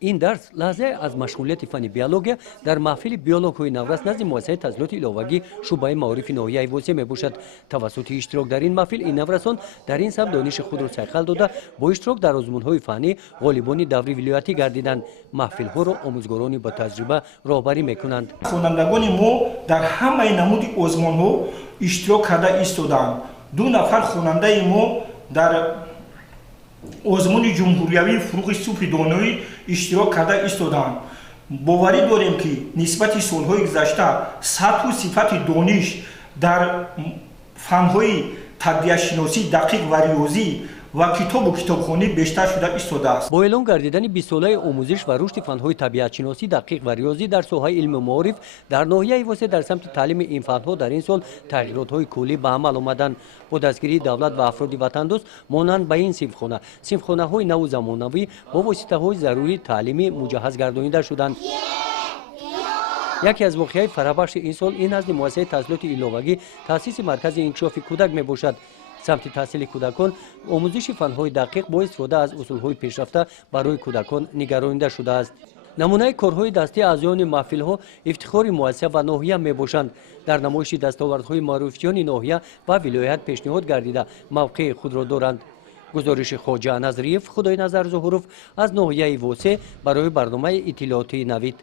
این درس لحظه از مشغولیت فن بیولوژی در محفل بیولوژی نوروز نزد مؤسسه تحصیلات ایلوگی شعبه معارف ناحیه وسه میباشد. توسط اشتراک در این محفل این نوروزان در این سمت دانش خود را سیقل داده با اشتراک در آزمون‌های فنی غالبان دوره ولایتی گردیدند. محفل‌ها را آموزگارانی با تجربه راهبری میکنند. خوانندگان ما در همه نمود آزمون‌ها اشتراک کرده ایستادند. 2 نفر خواننده ما در آزمون جمهوریوی فروغ صبح دانایی اشتراک کرده ایستادند. باوری داریم که نسبت سالهای گذشته سطح و صفت دانش در فن‌های طبیعت شناسی دقیق و ریاضی و کتاب و کتابخوانی بیشتر شده ایستاده است. با اعلام گردیدن 20 ساله آموزش و رشد فن‌های طبیعت شناسی دقیق و ریاضی در ساحه علم معارف در ناحیه وسه در سمت تعلیم این فن‌ها در این سال تغییرات‌های کلی به عمل آمدند. با دستگیری دولت و افراد وطندوست مانند به این صنفخانه‌های نو و زمانوی با واسطه‌های ضروری تعلیمی مجهز گردانیده شدند. یکی از واقعه‌های فرابخش این سال این نزد مؤسسه تحصیلات ایلوگی تأسیس مرکز انکشاف کودک میباشد. سمت تحصیل کودکان آموزش فن‌های دقیق با استفاده از اصول‌های پیشرفته برای کودکان نگرانیده شده است. نمونه کارهای دستی اعضایان محفل‌ها افتخار مؤسسه و ناحیه میباشند. در نمایش دستاوردهای معروفیان ناحیه و ولایت پیشنهاد گردیده موقع خود را دارند. گزارش خواجه نظریف خدای نظر ظهورов از ناحیه وسه برای برنامه اطلاعاتی نوید.